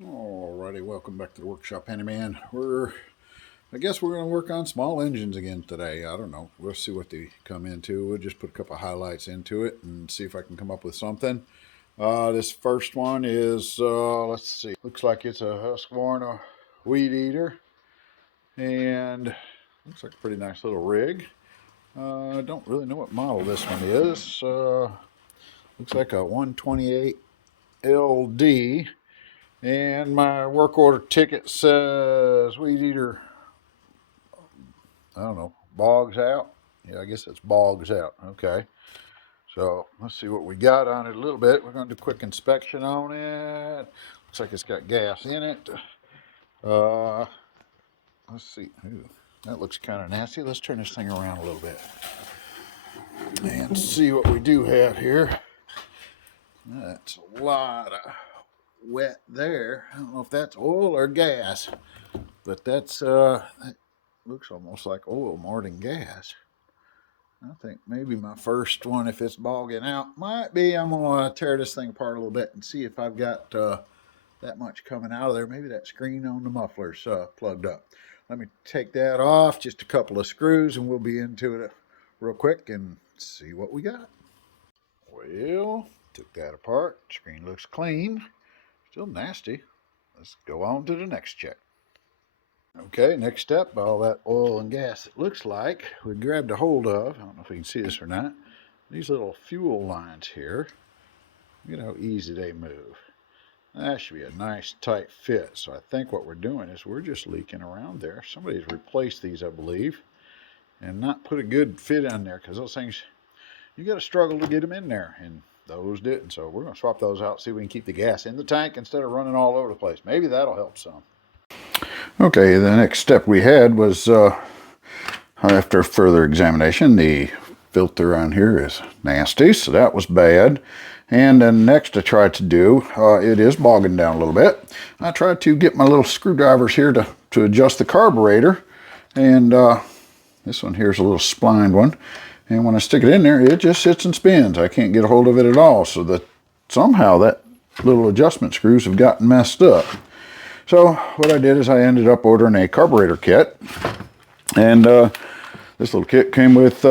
Alrighty, welcome back to the workshop, Handyman. I guess we're going to work on small engines again today. I don't know. We'll see what they come into. We'll just put a couple of highlights into it and see if I can come up with something. This first one is, let's see, looks like it's a Husqvarna weed eater, and looks like a pretty nice little rig. I don't really know what model this one is. Looks like a 128 LD. And my work order ticket says weed eater, I don't know, bogs out. Yeah, I guess it's bogs out. Okay. So let's see what we got on it a little bit. We're going to do a quick inspection on it. Looks like it's got gas in it. Uh, let's see. Ooh, that looks kind of nasty. Let's turn this thing around a little bit and see what we do have here. That's a lot of wet there. I don't know if that's oil or gas, but that looks almost like oil more than gas. I think maybe my first one, if it's bogging out, might be. I'm going to tear this thing apart a little bit and see if I've got that much coming out of there. Maybe that screen on the muffler's plugged up. Let me take that off, just a couple of screws, and we'll be into it real quick and see what we got. Well, took that apart. Screen looks clean. Still nasty. Let's go on to the next check. Okay, next step, all that oil and gas it looks like we grabbed a hold of. I don't know if you can see this or not. These little fuel lines here. Look at how easy they move. That should be a nice tight fit. So I think what we're doing is we're just leaking around there. Somebody's replaced these, I believe, and not put a good fit on there, because those things, you got to struggle to get them in there, and those didn't. So we're going to swap those out, see if we can keep the gas in the tank instead of running all over the place. Maybe that'll help some. Okay, the next step we had was, after further examination, the filter on here is nasty, so that was bad. And then next I tried to do, it is bogging down a little bit. I tried to get my little screwdrivers here to adjust the carburetor, and this one here is a little splined one. And when I stick it in there, it just sits and spins. I can't get a hold of it at all, so that somehow that little adjustment screws have gotten messed up. So what I did is I ended up ordering a carburetor kit, and this little kit came with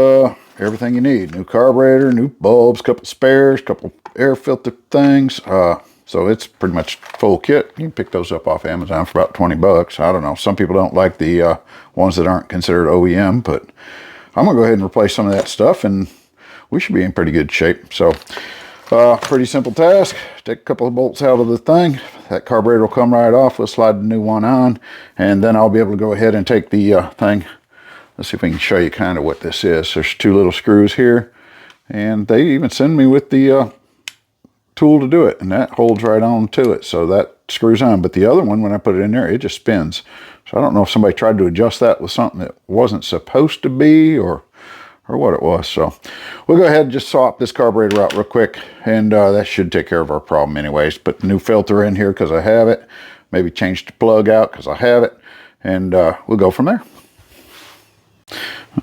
everything you need: new carburetor, new bulbs, couple spares, couple air filter things. So it's pretty much full kit. You can pick those up off Amazon for about 20 bucks. I don't know. Some people don't like the ones that aren't considered OEM, but I'm gonna go ahead and replace some of that stuff, and we should be in pretty good shape. So pretty simple task. Take a couple of bolts out of the thing. That carburetor will come right off. We'll slide the new one on, and then I'll be able to go ahead and take the thing. Let's see if we can show you kind of what this is. There's two little screws here, and they even send me with the tool to do it, and that holds right on to it, so that screws on. But the other one, when I put it in there, it just spins. So I don't know if somebody tried to adjust that with something that wasn't supposed to be, or what it was. So we'll go ahead and just swap this carburetor out real quick, and that should take care of our problem anyways. Put the new filter in here because I have it. Maybe change the plug out because I have it, and we'll go from there.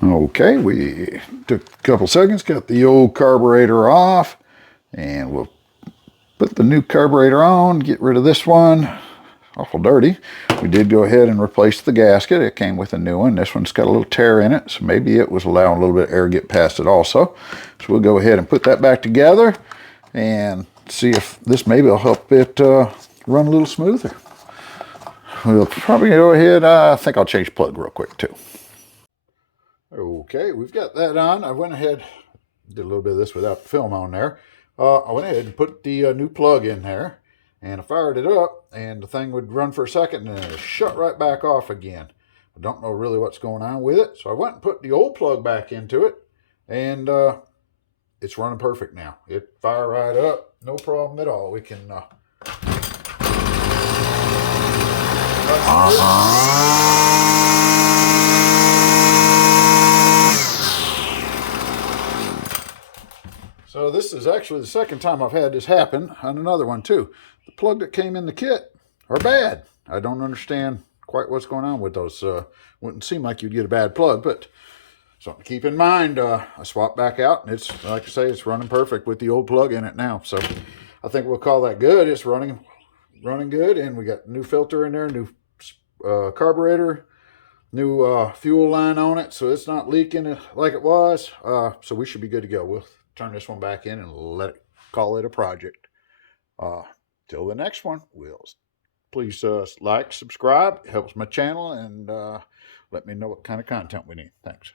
Okay, we took a couple seconds, got the old carburetor off, and we'll put the new carburetor on, get rid of this one. Awful dirty. We did go ahead and replace the gasket. It came with a new one. This one's got a little tear in it, so maybe it was allowing a little bit of air to get past it also. So we'll go ahead and put that back together and see if this maybe will help it run a little smoother. We'll probably go ahead, I think I'll change the plug real quick too. Okay, we've got that on. I went ahead, did a little bit of this without the film on there. I went ahead and put the new plug in there, and I fired it up, and the thing would run for a second, and then it shut right back off again. I don't know really what's going on with it, so I went and put the old plug back into it, and it's running perfect now. It fired right up, no problem at all. We can So this is actually the second time I've had this happen on another one too. The plug that came in the kit are bad. I don't understand quite what's going on with those. Wouldn't seem like you'd get a bad plug, but something to keep in mind. I swapped back out, and it's, like I say, it's running perfect with the old plug in it now. So I think we'll call that good. It's running running good, and we got new filter in there, new carburetor, new fuel line on it, so it's not leaking like it was. So we should be good to go. We'll turn this one back in and call it a project. Till the next one, please like, subscribe. It helps my channel, and let me know what kind of content we need. Thanks.